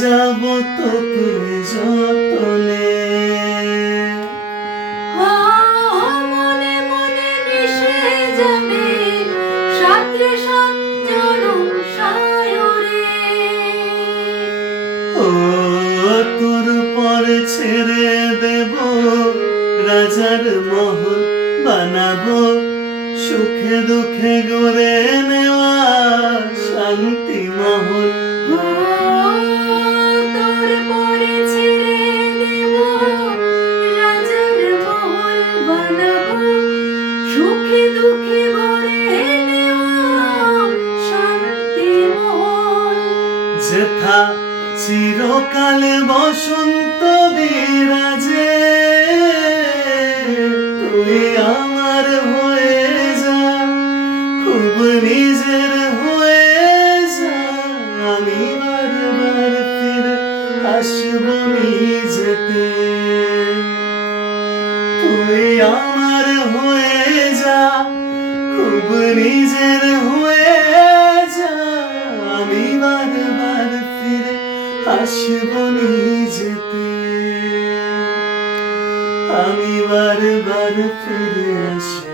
যাব তোকে যতনে। মনে মনে মিশে যাবে সাথে সঞ্জরম সায়রে। ও তোর পরে ছেড়ে দেব রাজার মহল, বানাবো সুখে দুঃখে গড়ে নেওয়া শান্তি মহল। তোর পরে ছেড়ে দেব রাজার মহল, বানাবো সুখে দুঃখে গড়ে নেওয়া শান্তি মহল। যেথা চিরকালে বসন্ত বিরাজে, তুই আমার হয়ে যা, খুব নিজের হয়ে যা। আমি বারবার ফিরে আসব নিজেতে। তুই আমার হয়ে যা, খুব নিজের হয়ে যা। আমি বারবার ফিরে আসব নিজেতে। আমি বারবার ফিরে আসব।